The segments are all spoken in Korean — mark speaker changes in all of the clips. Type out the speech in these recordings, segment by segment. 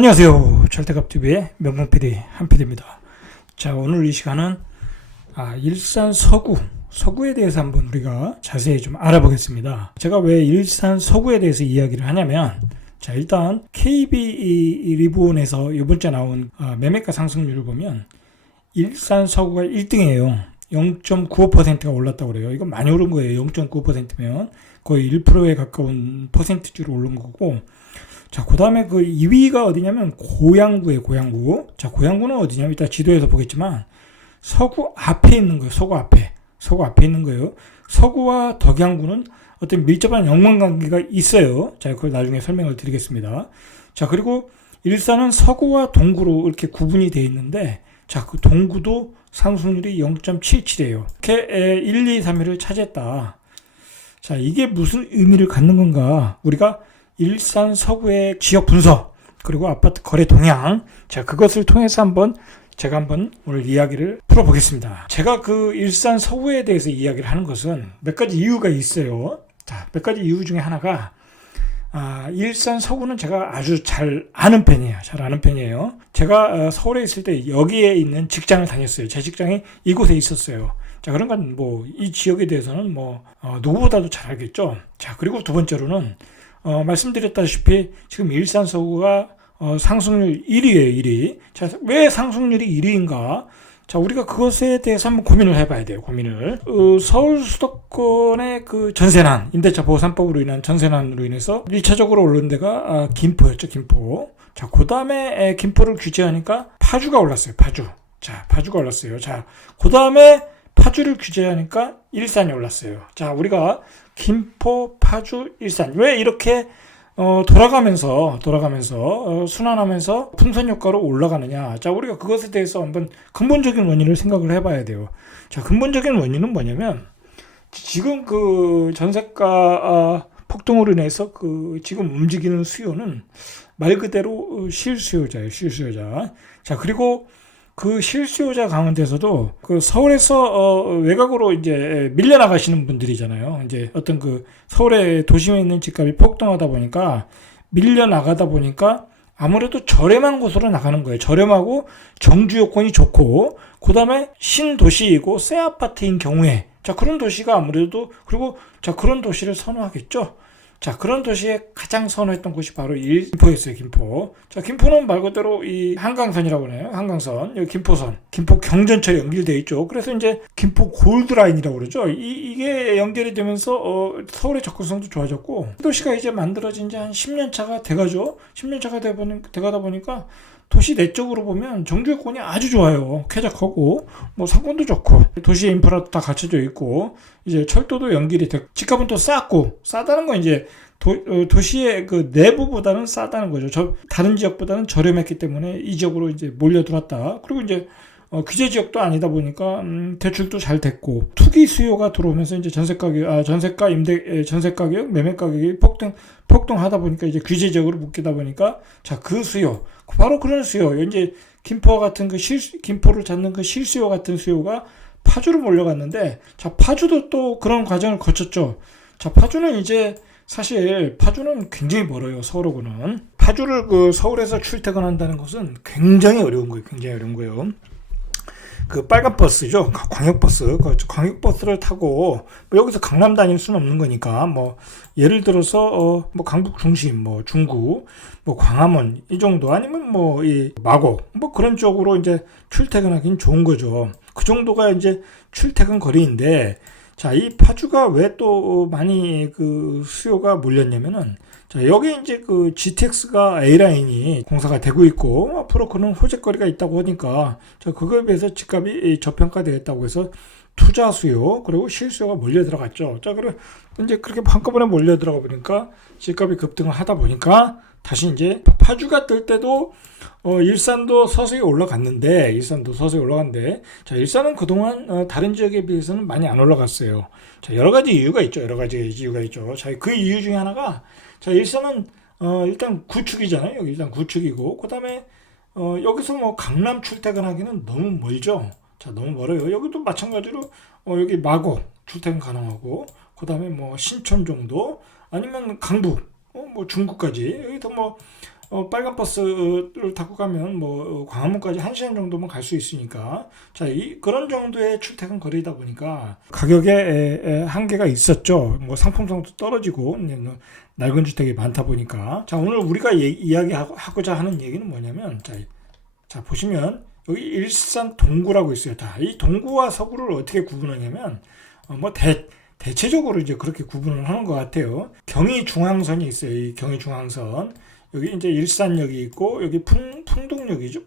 Speaker 1: 안녕하세요. 절대갑TV의 명봉PD 한PD입니다. 자, 오늘 이 시간은 아, 일산 서구, 서구에 대해서 한번 우리가 자세히 좀 알아보겠습니다. 제가 왜 일산 서구에 대해서 이야기를 하냐면, 자, 일단 KB 이 리본에서 이번 주에 나온 아, 매매가 상승률을 보면 일산 서구가 1등이에요. 0.95%가 올랐다고 그래요. 이건 많이 오른 거예요. 0.95%면 거의 1%에 가까운 퍼센트지로 오른 거고, 자, 그 다음에 그 2위가 어디냐면 고양구에 고양구. 자, 고양구는 어디냐면 이따 지도에서 보겠지만 서구 앞에 있는 거예요. 서구 앞에. 서구 앞에 있는 거예요. 서구와 덕양구는 어떤 밀접한 연관관계가 있어요. 자, 그걸 나중에 설명을 드리겠습니다. 자, 그리고 일산은 서구와 동구로 이렇게 구분이 되어 있는데 자, 그 동구도 상승률이 0.77이에요. 이렇게 1, 2, 3위를 차지했다. 자, 이게 무슨 의미를 갖는 건가? 우리가 일산 서구의 지역 분석 그리고 아파트 거래 동향 자 그것을 통해서 한번 제가 한번 오늘 이야기를 풀어보겠습니다. 제가 그 일산 서구에 대해서 이야기를 하는 것은 몇 가지 이유가 있어요. 자, 몇 가지 이유 중에 하나가 아, 일산 서구는 제가 아주 잘 아는 편이에요. 잘 아는 편이에요. 제가 어, 서울에 있을 때 여기에 있는 직장을 다녔어요. 제 직장이 이곳에 있었어요. 자, 그런 건 뭐 이 지역에 대해서는 뭐 어, 누구보다도 잘 알겠죠. 자, 그리고 두 번째로는 어, 말씀드렸다시피 지금 일산 서구가 어, 상승률 1위예요, 1위. 자, 왜 상승률이 1위인가? 자, 우리가 그것에 대해서 한번 고민을 해봐야 돼요, 고민을. 어, 서울 수도권의 그 전세난, 임대차 보호 3법으로 인한 전세난으로 인해서 1차적으로 오른 데가 아, 김포였죠, 김포. 자, 그 다음에 김포를 규제하니까 파주가 올랐어요, 파주. 자, 파주가 올랐어요. 자, 그 다음에 파주를 규제하니까 일산이 올랐어요. 자, 우리가 김포, 파주, 일산. 왜 이렇게 어, 돌아가면서 돌아가면서 어, 순환하면서 풍선 효과로 올라가느냐. 자, 우리가 그것에 대해서 한번 근본적인 원인을 생각을 해봐야 돼요. 자, 근본적인 원인은 뭐냐면 지금 그 전세가 아, 폭등으로 인해서 그 지금 움직이는 수요는 말 그대로 실수요자예요, 실수요자. 자, 그리고 그 실수요자 가운데서도 그 서울에서 어 외곽으로 이제 밀려나가시는 분들이잖아요. 이제 어떤 그 서울의 도심에 있는 집값이 폭등하다 보니까 밀려나가다 보니까 아무래도 저렴한 곳으로 나가는 거예요. 저렴하고 정주 요건이 좋고 그다음에 신도시이고 새 아파트인 경우에 자 그런 도시가 아무래도 그리고 자 그런 도시를 선호하겠죠. 자, 그런 도시에 가장 선호했던 곳이 바로 김포였어요, 김포. 자, 김포는 말 그대로 이 한강선이라고 하네요. 한강선. 여기 김포선. 김포 경전철 연결되어 있죠. 그래서 이제 김포 골드라인이라고 그러죠. 이, 이게 연결이 되면서, 어, 서울의 접근성도 좋아졌고, 도시가 이제 만들어진 지 한 10년 차가 돼가죠. 10년 차가 돼가다 보니까 도시 내적으로 보면 정주 여건이 아주 좋아요. 쾌적하고 뭐 상권도 좋고 도시 인프라도 다 갖춰져 있고 이제 철도도 연결이 되고 집값은 또 싸고 싸다는 건 이제 도, 어, 도시의 그 내부보다는 싸다는 거죠. 저 다른 지역보다는 저렴했기 때문에 이 지역으로 이제 몰려들었다. 그리고 이제 어, 규제 지역도 아니다 보니까 음, 대출도 잘 됐고 투기 수요가 들어오면서 이제 전세 가격, 아, 전세가 임대 전세 가격, 매매 가격이 폭등 폭등하다 보니까 이제 규제 지역으로 묶이다 보니까 자 그 수요 바로 그런 수요 이제 김포 같은 그 실, 김포를 찾는 그 실수요 같은 수요가 파주로 몰려갔는데 자 파주도 또 그런 과정을 거쳤죠. 자 파주는 이제 사실 파주는 굉장히 멀어요 서울하고는 파주를 그 서울에서 출퇴근한다는 것은 굉장히 어려운 거예요 굉장히 어려운 거예요. 그 빨간 버스죠. 광역버스. 그 광역버스를 타고 뭐 여기서 강남 다닐 수는 없는 거니까 뭐 예를 들어서 어 뭐 강북 중심 뭐 중구 뭐 광화문 이 정도 아니면 뭐 이 마곡 뭐 그런 쪽으로 이제 출퇴근하기는 좋은 거죠. 그 정도가 이제 출퇴근 거리인데 자, 이 파주가 왜 또 많이 그 수요가 몰렸냐면은 자, 여기 이제 그 GTX가 A라인이 공사가 되고 있고 앞으로 그런 호재거리가 있다고 하니까 자, 그거에 비해서 집값이 저평가되었다고 해서 투자 수요 그리고 실수요가 몰려 들어갔죠. 자, 그래 이제 그렇게 한꺼번에 몰려 들어가 보니까 집값이 급등을 하다 보니까 다시 이제 파주가 뜰 때도 어, 일산도 서서히 올라갔는데 일산도 서서히 올라갔는데 자 일산은 그동안 어, 다른 지역에 비해서는 많이 안 올라갔어요. 자 여러 가지 이유가 있죠. 여러 가지 이유가 있죠. 자그 이유 중에 하나가 자 일산은 어, 일단 구축이잖아요. 여기 일단 구축이고 그다음에 어, 여기서 뭐 강남 출퇴근하기는 너무 멀죠. 자 너무 멀어요. 여기도 마찬가지로 어, 여기 마곡 출퇴근 가능하고 그다음에 뭐 신촌 정도 아니면 강북 어, 뭐 중국까지 여기도 뭐 어, 빨간 버스를 타고 가면 뭐 어, 광화문까지 1시간 정도면 갈 수 있으니까 자, 이 그런 정도의 출퇴근 거리다 보니까 가격에 에, 에, 한계가 있었죠. 뭐 상품성도 떨어지고 뭐 낡은 주택이 많다 보니까 자, 오늘 우리가 예, 이야기하고자 하는 얘기는 뭐냐면 자, 자 보시면 여기 일산 동구라고 있어요. 다이 동구와 서구를 어떻게 구분하냐면 어, 뭐 대, 대체적으로 이제 그렇게 구분을 하는 것 같아요. 경의 중앙선이 있어요. 이 경의 중앙선. 여기 이제 일산역이 있고 여기 풍, 풍동역이죠.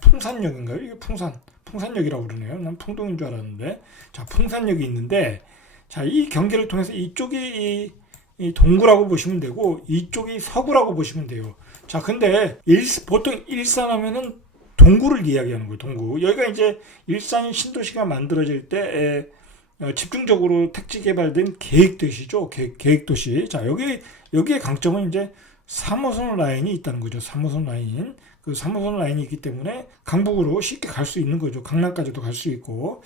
Speaker 1: 풍산역인가요? 이게 풍산 풍산역이라고 그러네요. 난 풍동인 줄 알았는데 자 풍산역이 있는데 자 이 경계를 통해서 이쪽이 이, 이 동구라고 보시면 되고 이쪽이 서구라고 보시면 돼요. 자 근데 일, 보통 일산 하면은 동구를 이야기하는 거예요. 동구 여기가 이제 일산 신도시가 만들어질 때 에, 어, 집중적으로 택지 개발된 계획 도시죠. 계획 도시. 자 여기 여기의 강점은 이제 3호선 라인이 있다는 거죠. 3호선 라인. 그 3호선 라인이 있기 때문에 강북으로 쉽게 갈 수 있는 거죠. 강남까지도 갈 수 있고.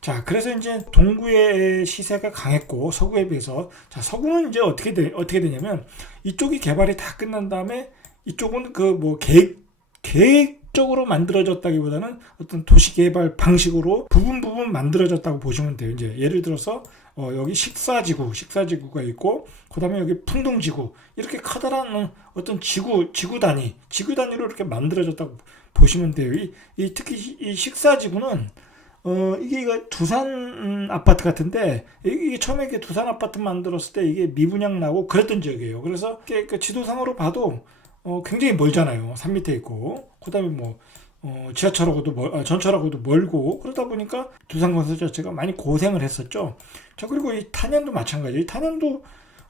Speaker 1: 자, 그래서 이제 동구의 시세가 강했고 서구에 비해서 자, 서구는 이제 어떻게 되, 어떻게 되냐면 이쪽이 개발이 다 끝난 다음에 이쪽은 그 뭐 계획 계획 적으로 만들어졌다기보다는 어떤 도시 개발 방식으로 부분 부분 만들어졌다고 보시면 돼요. 이제 예를 들어서 어, 여기 식사지구, 식사지구가 있고, 그 다음에 여기 풍동지구, 이렇게 커다란 어떤 지구, 지구 단위, 지구 단위로 이렇게 만들어졌다고 보시면 돼요. 이, 이 특히 이 식사지구는, 어, 이게 이거 두산 음, 아파트 같은데, 이게 처음에 이게 두산 아파트 만들었을 때 이게 미분양 나고 그랬던 지역이에요. 그래서 그 지도상으로 봐도, 어, 굉장히 멀잖아요. 산 밑에 있고. 그 다음에 뭐, 어, 지하철하고도 멀, 아, 전철하고도 멀고 그러다 보니까 두산건설 자체가 많이 고생을 했었죠. 자 그리고 이 탄현도 마찬가지. 이 탄현도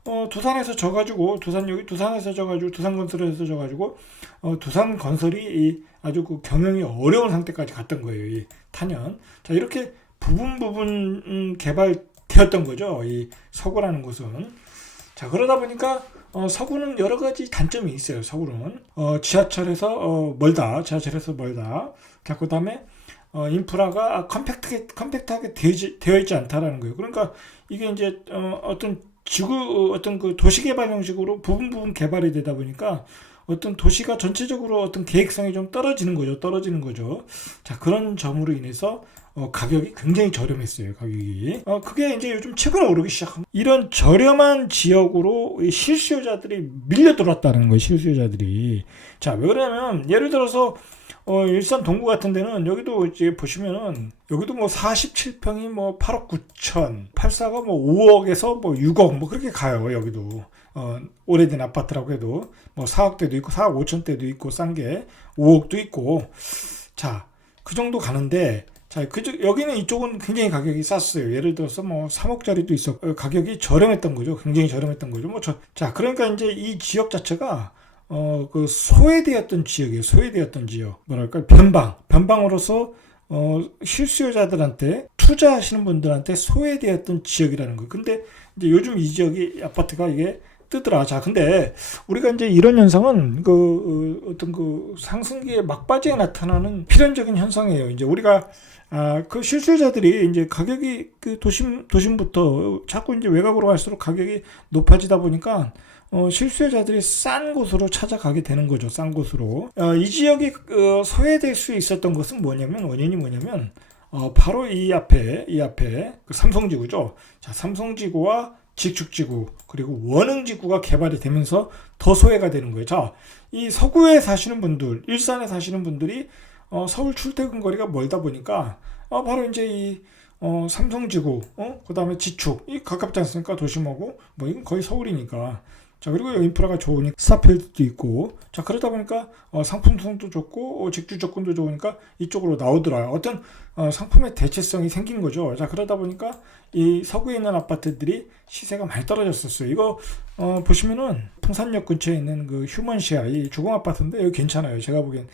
Speaker 1: 어, 두산에서 져가지고 두산 여기 두산에서 져가지고 두산건설에서 져가지고 어, 두산건설이 이 아주 그 경영이 어려운 상태까지 갔던 거예요. 이 탄현. 자 이렇게 부분 부분 음, 개발되었던 거죠. 이 서구라는 곳은. 자 그러다 보니까 어, 서구는 여러 가지 단점이 있어요. 서구는 어, 지하철에서 어, 멀다, 지하철에서 멀다. 그 다음에 어, 인프라가 컴팩트하게, 컴팩트하게 되지, 되어 있지 않다라는 거예요. 그러니까 이게 이제 어, 어떤 지구 어떤 그 도시 개발 형식으로 부분 부분 개발이 되다 보니까 어떤 도시가 전체적으로 어떤 계획성이 좀 떨어지는 거죠. 떨어지는 거죠. 자, 그런 점으로 인해서 어, 가격이 굉장히 저렴했어요. 가격이. 어, 그게 이제 요즘 최근에 오르기 시작한 이런 저렴한 지역으로 실수요자들이 밀려 들어왔다는 거예요. 실수요자들이. 자, 왜 그러냐면 예를 들어서 어, 일산 동구 같은 데는 여기도 이제 보시면은 여기도 뭐 47평이 뭐 8억 9천, 84가 뭐 5억에서 뭐 6억 뭐 그렇게 가요. 여기도. 어, 오래된 아파트라고 해도 뭐 4억대도 있고 4억 5천대도 있고 싼 게 5억도 있고 자, 그 정도 가는데 자, 그쪽 여기는 이쪽은 굉장히 가격이 쌌어요. 예를 들어서 뭐 3억짜리도 있었고 어, 가격이 저렴했던 거죠. 굉장히 저렴했던 거죠. 뭐 저, 자, 그러니까 이제 이 지역 자체가 어, 그 소외되었던 지역이에요. 소외되었던 지역. 뭐랄까 변방, 변방으로서 어, 실수요자들한테 투자하시는 분들한테 소외되었던 지역이라는 거. 근데 이제 요즘 이 지역이 아파트가 이게 뜨더라. 자, 근데 우리가 이제 이런 현상은 그 어, 어떤 그 상승기의 막바지에 나타나는 필연적인 현상이에요. 이제 우리가 아, 그 실수요자들이 이제 가격이 그 도심, 도심부터 자꾸 이제 외곽으로 갈수록 가격이 높아지다 보니까 어, 실수요자들이 싼 곳으로 찾아가게 되는 거죠. 싼 곳으로. 어, 이 지역이 어, 소외될 수 있었던 것은 뭐냐면, 원인이 뭐냐면, 어, 바로 이 앞에, 이 앞에, 그 삼성지구죠. 자, 삼성지구와 직축지구, 그리고 원흥지구가 개발이 되면서 더 소외가 되는 거예요. 자, 이 서구에 사시는 분들, 일산에 사시는 분들이 어, 서울 출퇴근 거리가 멀다 보니까 어, 바로 이제 이 어, 삼성지구, 어, 그 다음에 지축, 이 가깝지 않습니까? 도심하고, 뭐, 이건 거의 서울이니까. 자, 그리고 인프라가 좋으니까 스타필드도 있고, 자, 그러다 보니까 어, 상품성도 좋고, 어, 직주 조건도 좋으니까 이쪽으로 나오더라. 어떤 어, 상품의 대체성이 생긴 거죠. 자, 그러다 보니까 이 서구에 있는 아파트들이 시세가 많이 떨어졌었어요. 이거 어, 보시면은 풍산역 근처에 있는 그 휴먼시아, 이 주공 아파트인데 여기 괜찮아요. 제가 보기엔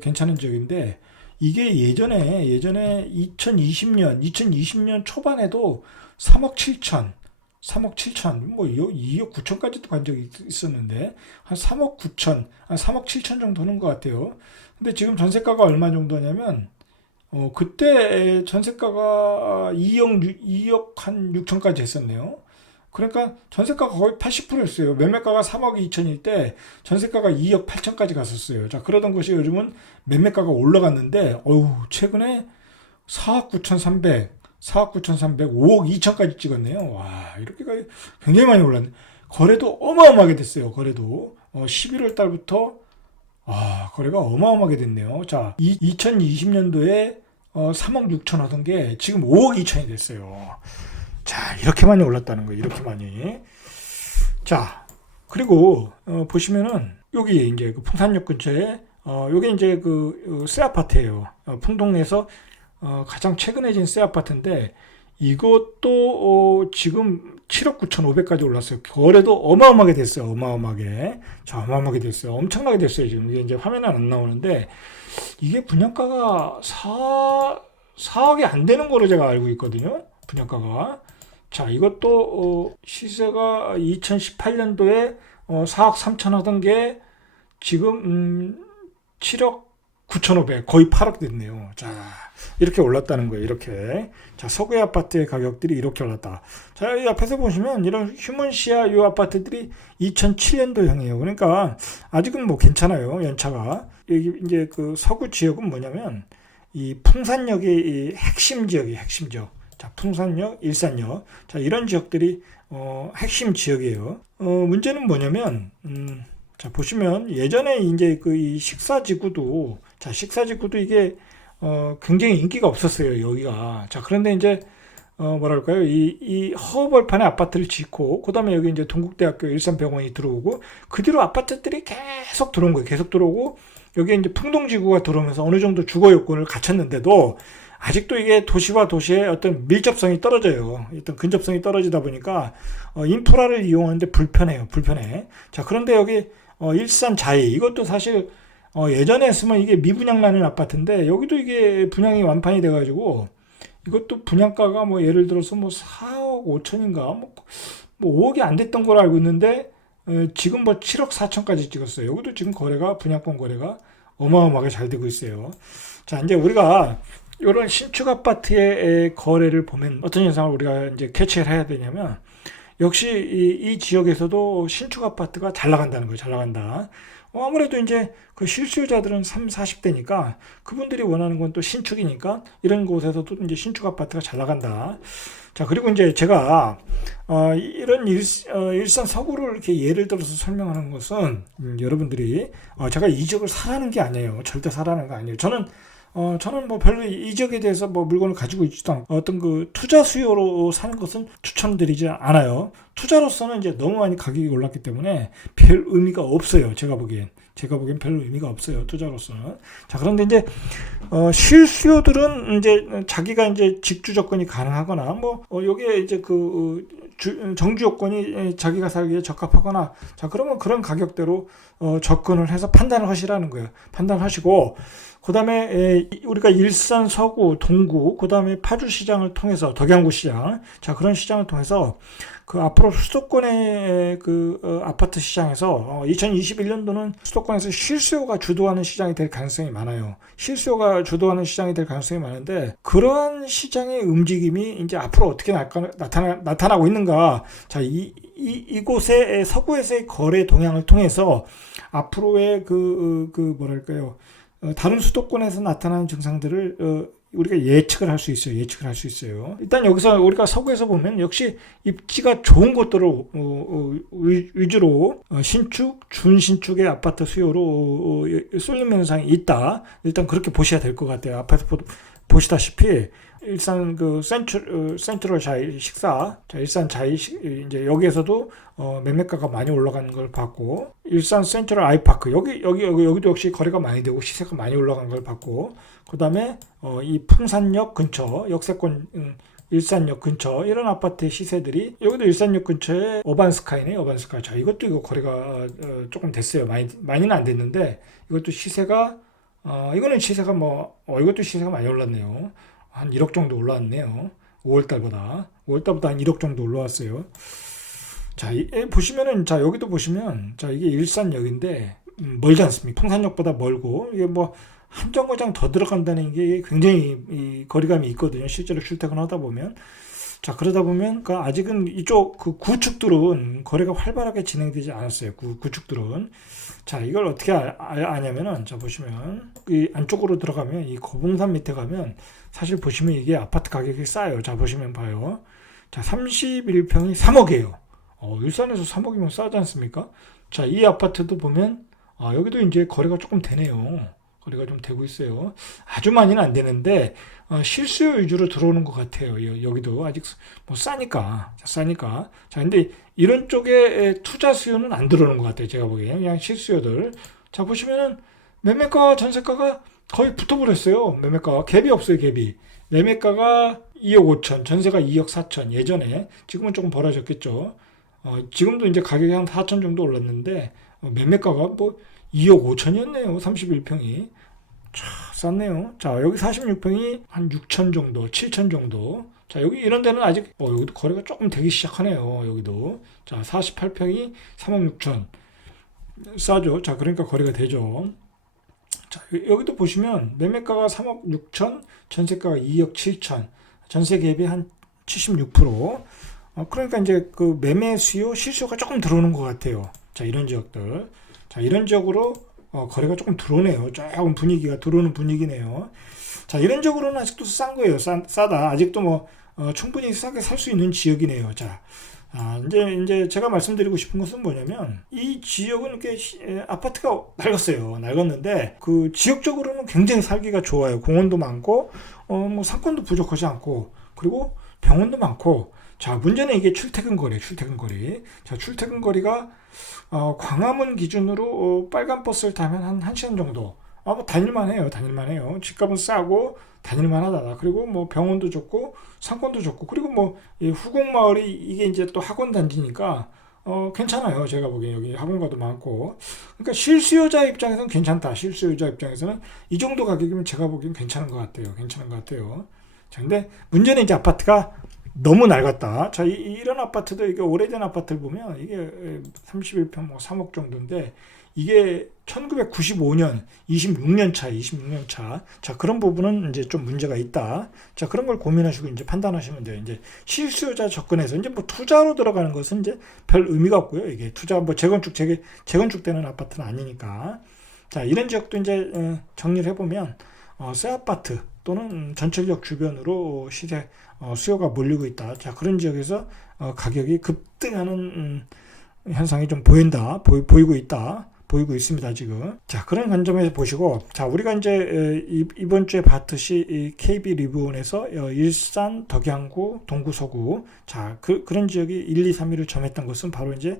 Speaker 1: 괜찮은 지역인데, 이게 예전에 예전에 2020년 2020년 초반에도 3억 7천 3억 7천 뭐 2억, 2억 9천까지도 간 적이 있었는데 한 3억 9천 한 3억 7천 정도는 것 같아요. 근데 지금 전세가가 얼마 정도냐면 어 그때 전세가가 2억 2억 한 6천까지 했었네요. 그러니까 전세가가 거의 80%였어요. 매매가가 3억 2천일 때 전세가가 2억 8천까지 갔었어요. 자, 그러던 것이 요즘은 매매가가 올라갔는데, 어우, 최근에 4억 9,300, 4억 9,300, 5억 2천까지 찍었네요. 와, 이렇게가 굉장히 많이 올랐네. 거래도 어마어마하게 됐어요. 거래도. 어, 11월 달부터, 아, 거래가 어마어마하게 됐네요. 자, 2020년도에 어, 3억 6천 하던 게 지금 5억 2천이 됐어요. 자, 이렇게 많이 올랐다는 거예요. 이렇게 많이. 자, 그리고 어, 보시면은 여기 이제 그 풍산역 근처에 어, 여기 이제 그 어, 새 아파트예요. 어, 풍동에서 어, 가장 최근에 진 새 아파트인데 이것도 어, 지금 7억 9,500까지 올랐어요. 거래도 어마어마하게 됐어요. 어마어마하게. 자, 어마어마하게 됐어요. 엄청나게 됐어요. 지금 이게 이제 화면에 안 나오는데 이게 분양가가 4, 4억이 안 되는 거로 제가 알고 있거든요. 분양가가. 자, 이것도 어, 시세가 2018년도에 어, 4억 3천 하던 게 지금 음, 7억 9,500 거의 8억 됐네요. 자, 이렇게 올랐다는 거예요. 이렇게. 자, 서구의 아파트의 가격들이 이렇게 올랐다. 자, 이 앞에서 보시면 이런 휴먼시아 이 아파트들이 2007년도형이에요. 그러니까 아직은 뭐 괜찮아요. 연차가. 여기 이제 그 서구 지역은 뭐냐면 이 풍산역의 이 핵심 지역이 핵심 지역. 자, 풍산역, 일산역. 자, 이런 지역들이 어, 핵심 지역이에요. 어, 문제는 뭐냐면 음, 자, 보시면 예전에 이제 그 이 식사지구도 자, 식사지구도 이게 어, 굉장히 인기가 없었어요, 여기가. 자, 그런데 이제 어, 뭐랄까요? 이, 이 허벌판에 아파트를 짓고, 그 다음에 여기 이제 동국대학교 일산병원이 들어오고, 그 뒤로 아파트들이 계속 들어온 거예요. 계속 들어오고, 여기 이제 풍동지구가 들어오면서 어느 정도 주거 요건을 갖췄는데도, 아직도 이게 도시와 도시의 어떤 밀접성이 떨어져요. 어떤 근접성이 떨어지다 보니까, 어, 인프라를 이용하는데 불편해요. 불편해. 자, 그런데 여기, 어, 일산 자이, 이것도 사실, 어, 예전에 했으면 이게 미분양 나는 아파트인데, 여기도 이게 분양이 완판이 돼가지고, 이것도 분양가가 뭐 예를 들어서 뭐 4억 5천인가 뭐, 뭐 5억이 안 됐던 걸로 알고 있는데 에, 지금 뭐 7억 4천까지 찍었어요. 여기도 지금 거래가 분양권 거래가 어마어마하게 잘 되고 있어요. 자 이제 우리가 이런 신축 아파트의 거래를 보면 어떤 현상을 우리가 이제 캐치를 해야 되냐면 역시 이, 이 지역에서도 신축 아파트가 잘 나간다는 거예요. 잘 나간다. 어, 아무래도 이제 그 실수요자들은 3, 40대니까 그분들이 원하는 건 또 신축이니까 이런 곳에서도 이제 신축 아파트가 잘 나간다. 자, 그리고 이제 제가 어, 이런 일, 어, 일산 서구를 이렇게 예를 들어서 설명하는 것은 음, 여러분들이 어, 제가 이 지역을 사라는 게 아니에요. 절대 사라는 거 아니에요. 저는 어, 저는 뭐 별로 이 지역에 대해서 뭐 물건을 가지고 있지도 않고 어떤 그 투자 수요로 사는 것은 추천드리지 않아요. 투자로서는 이제 너무 많이 가격이 올랐기 때문에 별 의미가 없어요. 제가 보기엔. 제가 보기엔 별 의미가 없어요. 투자로서는. 자, 그런데 이제, 어, 실수요들은 이제 자기가 이제 직주 조건이 가능하거나 뭐, 어, 여기에 이제 그, 어, 주, 정주 요건이 자기가 살기에 적합하거나 자, 그러면 그런 가격대로 어, 접근을 해서 판단을 하시라는 거예요. 판단하시고, 그 다음에 우리가 일산, 서구, 동구, 그 다음에 파주 시장을 통해서 덕양구 시장, 자 그런 시장을 통해서 그 앞으로 수도권의 그 어, 아파트 시장에서 어, 2021년도는 수도권에서 실수요가 주도하는 시장이 될 가능성이 많아요. 실수요가 주도하는 시장이 될 가능성이 많은데 그러한 시장의 움직임이 이제 앞으로 어떻게 나타나, 나타나고 있는가? 자, 이, 이 이곳의 서구에서의 거래 동향을 통해서 앞으로의 그, 그 뭐랄까요? 어, 다른 수도권에서 나타나는 증상들을 어, 우리가 예측을 할 수 있어요. 예측을 할 수 있어요. 일단 여기서 우리가 서구에서 보면 역시 입지가 좋은 곳들을 어, 위주로 신축, 준신축의 아파트 수요로 쏠림 현상이 있다. 일단 그렇게 보셔야 될 것 같아요. 앞에서 보시다시피 일산 그 센트 센트럴 자이 식사, 자 일산 자이 이제 여기에서도 어, 매매가가 많이 올라가는 걸 봤고 일산 센트럴 아이파크 여기 여기 여기 여기도 역시 거래가 많이 되고 시세가 많이 올라간 걸 봤고 그 다음에 어, 이 풍산역 근처 역세권 음, 일산역 근처 이런 아파트의 시세들이 여기도 일산역 근처에 어반스카이네 어반스카이 자. 이것도 이거 거래가 어, 조금 됐어요. 많이 많이는 안 됐는데 이것도 시세가 어, 이거는 시세가 뭐 어, 이것도 시세가 많이 올랐네요 한 1억 정도 올라왔네요. 5월달보다 5월달보다 한 1억 정도 올라왔어요. 자 이, 보시면은 자 여기도 보시면 자 이게 일산역인데 음, 멀지 않습니다. 통산역보다 멀고 이게 뭐 한 정거장 더 들어간다는 게 굉장히 이, 거리감이 있거든요. 실제로 출퇴근하다 보면 자 그러다 보면 그 아직은 이쪽 그 구축들은 거래가 활발하게 진행되지 않았어요. 구, 구축들은 자 이걸 어떻게 아, 아, 아냐면은 자 보시면 이 안쪽으로 들어가면 이 거봉산 밑에 가면 사실 보시면 이게 아파트 가격이 싸요. 자 보시면 봐요. 자 31평이 3억이에요. 어, 일산에서 3억이면 싸지 않습니까? 자 이 아파트도 보면 아, 여기도 이제 거래가 조금 되네요. 거래가 좀 되고 있어요. 아주 많이는 안 되는데 어, 실수요 위주로 들어오는 것 같아요. 여- 여기도 아직 뭐 싸니까 자, 싸니까 자 근데 이런 쪽에 투자 수요는 안 들어오는 것 같아요. 제가 보기엔 그냥 실수요들 자 보시면은 매매가 전세가가 거의 붙어버렸어요. 매매가 갭이 없어요. 갭이 매매가가 2억 5천 전세가 2억 4천 예전에 지금은 조금 벌어졌겠죠. 어, 지금도 이제 가격이 한 4천 정도 올랐는데 어, 매매가가 뭐 2억 5천이었네요. 31평이. 차, 쌌네요. 자, 여기 46평이 한 6천 정도, 7천 정도. 자, 여기 이런 데는 아직, 어, 여기도 거래가 조금 되기 시작하네요. 여기도. 자, 48평이 3억 6천. 싸죠. 자, 그러니까 거래가 되죠. 자, 여- 여기도 보시면 매매가가 3억 6천, 전세가가 2억 7천. 전세 갭이 한 76%. 어, 그러니까 이제 그 매매 수요, 실수요가 조금 들어오는 것 같아요. 자, 이런 지역들. 자, 이런 지역으로 어, 거래가 조금 들어오네요. 조금 분위기가 들어오는 분위기네요. 자, 이런 지역으로는 아직도 싼 거예요. 싸, 싸다. 아직도 뭐 어, 충분히 싸게 살 수 있는 지역이네요. 자, 아, 이제 이제 제가 말씀드리고 싶은 것은 뭐냐면 이 지역은 이렇게 시- 에, 아파트가 낡았어요. 낡았는데 그 지역적으로는 굉장히 살기가 좋아요. 공원도 많고 어, 뭐 상권도 부족하지 않고 그리고 병원도 많고 자, 문제는 이게 출퇴근 거리, 출퇴근 거리. 자, 출퇴근 거리가 어, 광화문 기준으로 어, 빨간 버스를 타면 한 1시간 정도. 아, 뭐 다닐만 해요. 다닐만 해요. 집값은 싸고 다닐만 하다. 그리고 뭐 병원도 좋고 상권도 좋고 그리고 뭐이 후곡마을이 이게 이제 또 학원 단지니까 어, 괜찮아요. 제가 보기엔 여기 학원가도 많고. 그러니까 실수요자 입장에서는 괜찮다. 실수요자 입장에서는 이 정도 가격이면 제가 보기엔 괜찮은 것 같아요. 괜찮은 것 같아요. 자, 근데 문제는 이제 아파트가 너무 낡았다. 자, 이, 런 아파트도 이게 오래된 아파트를 보면 이게 31평 뭐 3억 정도인데 이게 1995년 26년 차, 26년 차. 자, 그런 부분은 이제 좀 문제가 있다. 자, 그런 걸 고민하시고 이제 판단하시면 돼요. 이제 실수요자 접근해서 이제 뭐 투자로 들어가는 것은 이제 별 의미가 없고요. 이게 투자 뭐 재건축 재개 재건축 되는 아파트는 아니니까. 자, 이런 지역도 이제 어, 정리를 해 보면 어, 새 아파트 또는 전철역 주변으로 시세 어, 수요가 몰리고 있다. 자, 그런 지역에서 어, 가격이 급등하는 음, 현상이 좀 보인다. 보이, 보이고 있다. 보이고 있습니다, 지금. 자, 그런 관점에서 보시고, 자, 우리가 이제 이번 주에 봤듯이 이 KB 리브온에서 어, 일산, 덕양구, 동구, 서구, 자, 그, 그런 지역이 1, 2, 3위를 점했던 것은 바로 이제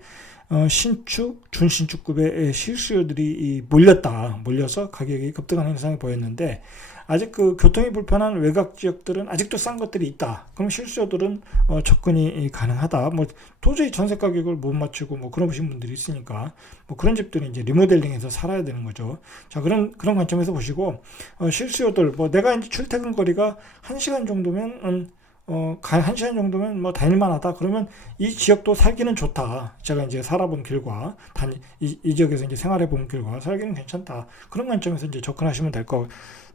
Speaker 1: 어, 신축, 준신축급의 실수요들이 이 몰렸다. 몰려서 가격이 급등하는 현상이 보였는데, 아직 그 교통이 불편한 외곽 지역들은 아직도 싼 것들이 있다. 그럼 실수요들은 어, 접근이 가능하다. 뭐 도저히 전세 가격을 못 맞추고 뭐 그러신 분들이 있으니까 뭐 그런 집들은 이제 리모델링해서 살아야 되는 거죠. 자 그런 그런 관점에서 보시고 어, 실수요들 뭐 내가 이제 출퇴근 거리가 한 시간 정도면 음, 어, 가- 한 시간 정도면 뭐 다닐만 하다. 그러면 이 지역도 살기는 좋다. 제가 이제 살아본 길과 단, 이, 이 지역에서 이제 생활해본 길과 살기는 괜찮다. 그런 관점에서 이제 접근하시면 될 거, 에,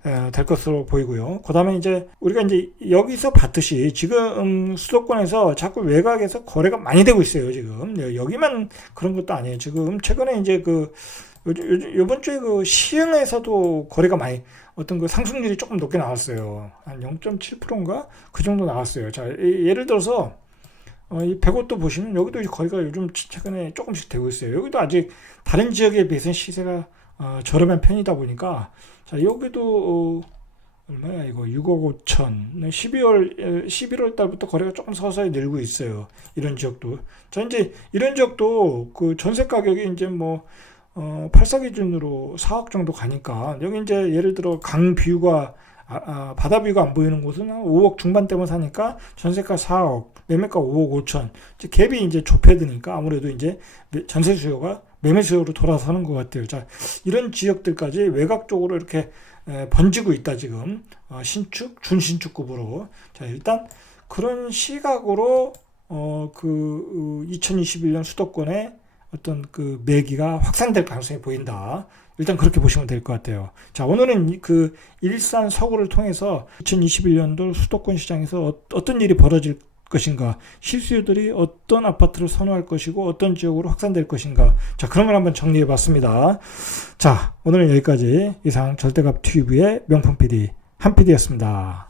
Speaker 1: 될 것으로 보이고요. 그 다음에 이제 우리가 이제 여기서 봤듯이 지금 음, 수도권에서 자꾸 외곽에서 거래가 많이 되고 있어요. 지금 여- 여기만 그런 것도 아니에요. 지금 최근에 이제 그 요번 주에 그 시흥에서도 거래가 많이 어떤 그 상승률이 조금 높게 나왔어요. 한 0.7%인가 그 정도 나왔어요. 자 예- 예를 들어서 어, 이 100옷도 보시면 여기도 거래가 요즘 최근에 조금씩 되고 있어요. 여기도 아직 다른 지역에 비해서는 시세가 어, 저렴한 편이다 보니까 자 여기도 어, 얼마야 이거? 6억 5천. 12월 11월 달부터 거래가 조금 서서히 늘고 있어요. 이런 지역도. 자 이제 이런 지역도 그 전세 가격이 이제 뭐 어, 8사 기준으로 4억 정도 가니까 여기 이제 예를 들어 강 뷰가 아, 아, 바다 뷰가 안 보이는 곳은 한 5억 중반대만 사니까 전세가 4억 매매가 5억 5천. 이제 갭이 이제 좁혀드니까 아무래도 이제 전세 수요가 매매 수요로 돌아서는 것 같아요 자 이런 지역들까지 외곽 쪽으로 이렇게 에, 번지고 있다 지금 어, 신축 준신축급으로 자 일단 그런 시각으로 어그 2021년 수도권의 어떤 그 매기가 확산될 가능성이 보인다. 일단 그렇게 보시면 될 것 같아요. 자, 오늘은 이- 그 일산 서구를 통해서 2021년도 수도권 시장에서 어, 어떤 일이 벌어질 것인가, 실수요들이 어떤 아파트를 선호할 것이고 어떤 지역으로 확산될 것인가. 자, 그런 걸 한번 정리해 봤습니다. 자, 오늘은 여기까지 이상 절대값 튜브의 명품 PD 한 PD였습니다.